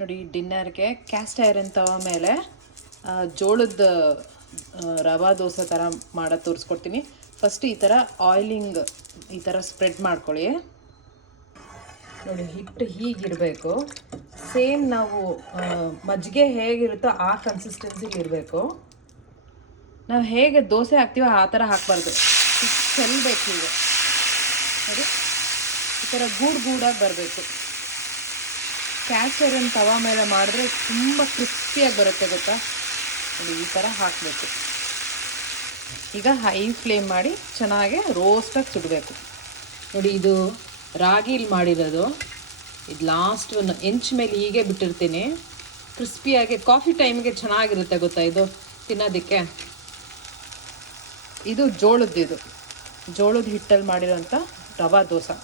ನೋಡಿ ಡಿನ್ನರ್ಗೆ caste iron ತವ ಮೇಲೆ ಜೋಳದ ರವಾ ದೋಸೆ ಥರ ಮಾಡೋದು ತೋರಿಸ್ಕೊಡ್ತೀನಿ. ಫಸ್ಟ್ ಈ ಥರ ಆಯಿಲಿಂಗ್ ಈ ಥರ ಸ್ಪ್ರೆಡ್ ಮಾಡ್ಕೊಳ್ಳಿ. ನೋಡಿ ಹಿಟ್ಟು ಹೀಗಿರಬೇಕು. ಸೇಮ್ ನಾವು ಮಜ್ಜಿಗೆ ಹೇಗಿರುತ್ತೋ ಆ ಕನ್ಸಿಸ್ಟೆನ್ಸಿಗೆ ಇರಬೇಕು. ನಾವು ಹೇಗೆ ದೋಸೆ ಹಾಕ್ತೀವೋ ಆ ಥರ ಹಾಕಬಾರ್ದು. ಚೆಲ್ಲಬೇಕು. ಹೀಗೆ ನೋಡಿ ಈ ಥರ ಗೂಡಾಗಿ ಬರಬೇಕು. ಕ್ಯಾಸ್ಟ್ ಐರನ್ ತವ ಮೇಲೆ ಮಾಡಿದ್ರೆ ತುಂಬ ಕ್ರಿಸ್ಪಿಯಾಗಿ ಬರುತ್ತೆ ಗೊತ್ತಾ. ನೋಡಿ ಈ ಥರ ಹಾಕಬೇಕು. ಈಗ ಹೈ ಫ್ಲೇಮ್ ಮಾಡಿ ಚೆನ್ನಾಗಿ ರೋಸ್ಟಾಗಿ ಸುಡಬೇಕು. ನೋಡಿ ಇದು ರಾಗಿಲಿ ಮಾಡಿರೋದು. ಇದು ಲಾಸ್ಟ್ ಒಂದು ಎಂಚ್ ಮೇಲೆ ಹೀಗೆ ಬಿಟ್ಟಿರ್ತೀನಿ. ಕ್ರಿಸ್ಪಿಯಾಗಿ ಕಾಫಿ ಟೈಮ್ಗೆ ಚೆನ್ನಾಗಿರುತ್ತೆ ಗೊತ್ತಾ ಇದು ತಿನ್ನೋದಕ್ಕೆ. ಇದು ಜೋಳದ ಹಿಟ್ಟಲ್ಲಿ ಮಾಡಿರೋಂಥ ರವಾ ದೋಸೆ.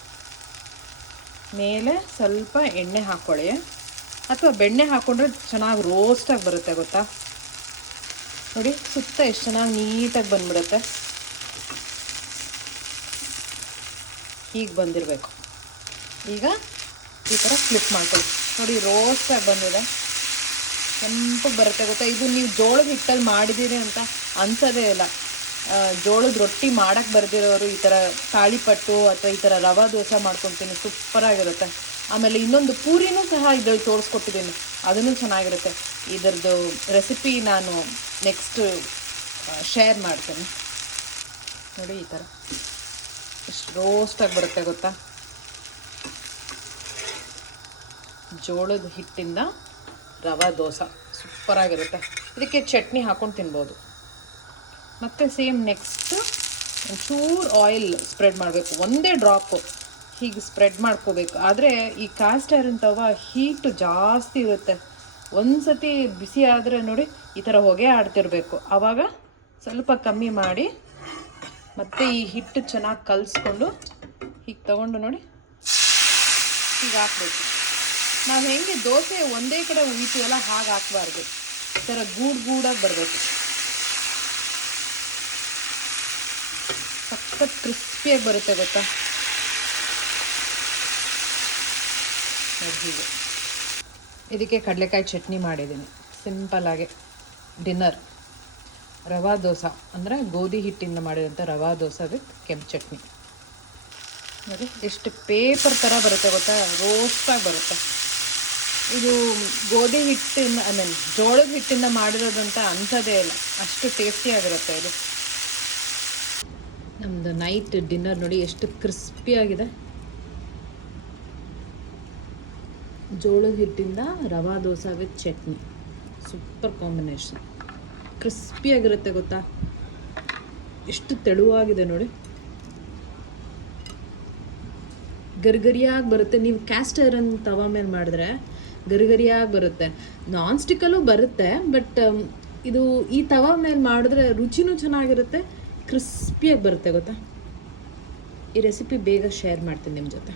ಮೇಲೆ ಸ್ವಲ್ಪ ಎಣ್ಣೆ ಹಾಕ್ಕೊಳ್ಳಿ, ಅಥವಾ ಬೆಣ್ಣೆ ಹಾಕ್ಕೊಂಡ್ರೆ ಚೆನ್ನಾಗಿ ರೋಸ್ಟಾಗಿ ಬರುತ್ತೆ ಗೊತ್ತಾ. ನೋಡಿ ಸುತ್ತ ಎಷ್ಟು ಚೆನ್ನಾಗಿ ನೀಟಾಗಿ ಬಂದ್ಬಿಡುತ್ತೆ. ಹೀಗೆ ಬಂದಿರಬೇಕು. ಈಗ ಈ ಥರ ಫ್ಲಿಪ್ ಮಾಡ್ಕೊಳ್ಳಿ. ನೋಡಿ ರೋಸ್ಟಾಗಿ ಬಂದಿದೆ, ಕೆಂಪಗೆ ಬರುತ್ತೆ ಗೊತ್ತಾ. ಇದು ನೀವು ಜೋಳದ ಹಿಟ್ಟಲ್ಲಿ ಮಾಡಿದ್ದೀರಿ ಅಂತ ಅನ್ಸೋದೇ ಇಲ್ಲ. ಜೋಳದ ರೊಟ್ಟಿ ಮಾಡೋಕ್ಕೆ ಬರ್ದಿರೋರು ಈ ಥರ ತಾಳಿಪಟ್ಟು ಅಥವಾ ಈ ಥರ ರವಾ ದೋಸೆ ಮಾಡ್ಕೊತೀನಿ, ಸೂಪರಾಗಿರುತ್ತೆ. ಆಮೇಲೆ ಇನ್ನೊಂದು ಪೂರಿನೂ ಸಹ ಇದ್ರಲ್ಲಿ ತೋರಿಸ್ಕೊಟ್ಟಿದ್ದೀನಿ, ಅದನ್ನು ಚೆನ್ನಾಗಿರುತ್ತೆ. ಇದರದ್ದು ರೆಸಿಪಿ ನಾನು ನೆಕ್ಸ್ಟ್ ಶೇರ್ ಮಾಡ್ತೇನೆ. ನೋಡಿ ಈ ಥರ ಎಷ್ಟು ರೋಸ್ಟಾಗಿ ಬರುತ್ತೆ ಗೊತ್ತಾ. ಜೋಳದ ಹಿಟ್ಟಿಂದ ರವಾ ದೋಸೆ ಸೂಪರಾಗಿರುತ್ತೆ. ಇದಕ್ಕೆ ಚಟ್ನಿ ಹಾಕ್ಕೊಂಡು ತಿನ್ಬೋದು. ಮತ್ತು ಸೇಮ್ ನೆಕ್ಸ್ಟು ಒಂಚೂರು ಆಯಿಲ್ ಸ್ಪ್ರೆಡ್ ಮಾಡಬೇಕು. ಒಂದೇ ಡ್ರಾಪು ಹೀಗೆ ಸ್ಪ್ರೆಡ್ ಮಾಡ್ಕೋಬೇಕು. ಆದರೆ ಈ ಕ್ಯಾಸ್ಟ್ ಐರನ್ ತವ ಹೀಟು ಜಾಸ್ತಿ ಇರುತ್ತೆ. ಒಂದು ಸತಿ ಬಿಸಿ ಆದರೆ ನೋಡಿ ಈ ಥರ ಹೊಗೆ ಆಡ್ತಿರ್ಬೇಕು. ಆವಾಗ ಸ್ವಲ್ಪ ಕಮ್ಮಿ ಮಾಡಿ ಮತ್ತು ಈ ಹಿಟ್ಟು ಚೆನ್ನಾಗಿ ಕಲಿಸ್ಕೊಂಡು ಹೀಗೆ ತಗೊಂಡು ನೋಡಿ ಹೀಗೆ ಹಾಕ್ಬೇಕು. ನಾವು ಹೆಂಗೆ ದೋಸೆ ಒಂದೇ ಕಡೆ ಉಳಿತೀವಲ್ಲ ಹಾಗೆ ಹಾಕಬಾರ್ದು. ಈ ಥರ ಗೂಡಾಗಿ ಬರಬೇಕು. ಸಖತ್ ಕ್ರಿಸ್ಪಿಯಾಗಿ ಬರುತ್ತೆ ಗೊತ್ತಾ. ಹೀಗೆ ಇದಕ್ಕೆ ಕಡಲೆಕಾಯಿ ಚಟ್ನಿ ಮಾಡಿದ್ದೀನಿ ಸಿಂಪಲ್ಲಾಗಿ. ಡಿನ್ನರ್ ರವಾ ದೋಸೆ ಅಂದರೆ ಗೋಧಿ ಹಿಟ್ಟಿಂದ ಮಾಡಿದಂಥ ರವಾ ದೋಸೆ ವಿತ್ ಕೆಂಪು ಚಟ್ನಿ. ನೋಡಿ ಎಷ್ಟು ಪೇಪರ್ ಥರ ಬರುತ್ತೆ ಗೊತ್ತಾ, ರೋಸ್ಟಾಗಿ ಬರುತ್ತೆ. ಇದು ಗೋಧಿ ಹಿಟ್ಟಿಂದ ಜೋಳದ ಹಿಟ್ಟಿಂದ ಮಾಡಿರೋದಂತ ಅನ್ಸೋದೇ ಇಲ್ಲ, ಅಷ್ಟು ಟೇಸ್ಟಿಯಾಗಿರುತ್ತೆ ಇದು. ನಮ್ಮದು ನೈಟ್ ಡಿನ್ನರ್ ನೋಡಿ ಎಷ್ಟು ಕ್ರಿಸ್ಪಿಯಾಗಿದೆ. ಜೋಳದ ಹಿಟ್ಟಿಂದ rava dosa with chutney, super combination. ಕ್ರಿಸ್ಪಿಯಾಗಿರುತ್ತೆ ಗೊತ್ತಾ, ಎಷ್ಟು ತೆಳುವಾಗಿದೆ ನೋಡಿ. ಗರಿಗರಿಯಾಗಿ ಬರುತ್ತೆ. ನೀವು ಕ್ಯಾಸ್ಟ್ ಐರನ್ ತವ ಮೇಲೆ ಮಾಡಿದ್ರೆ ಗರಿಗರಿಯಾಗಿ ಬರುತ್ತೆ. ನಾನ್ ಸ್ಟಿಕ್ಕಲ್ಲೂ ಬರುತ್ತೆ, ಬಟ್ ಇದು ಈ ತವ ಮೇಲೆ ಮಾಡಿದ್ರೆ ರುಚಿನೂ ಚೆನ್ನಾಗಿರುತ್ತೆ, ಕ್ರಿಸ್ಪಿಯಾಗಿ ಬರುತ್ತೆ ಗೊತ್ತಾ. ಈ ರೆಸಿಪಿ ಬೇಗ ಶೇರ್ ಮಾಡ್ತೀನಿ ನಿಮ್ಮ ಜೊತೆ.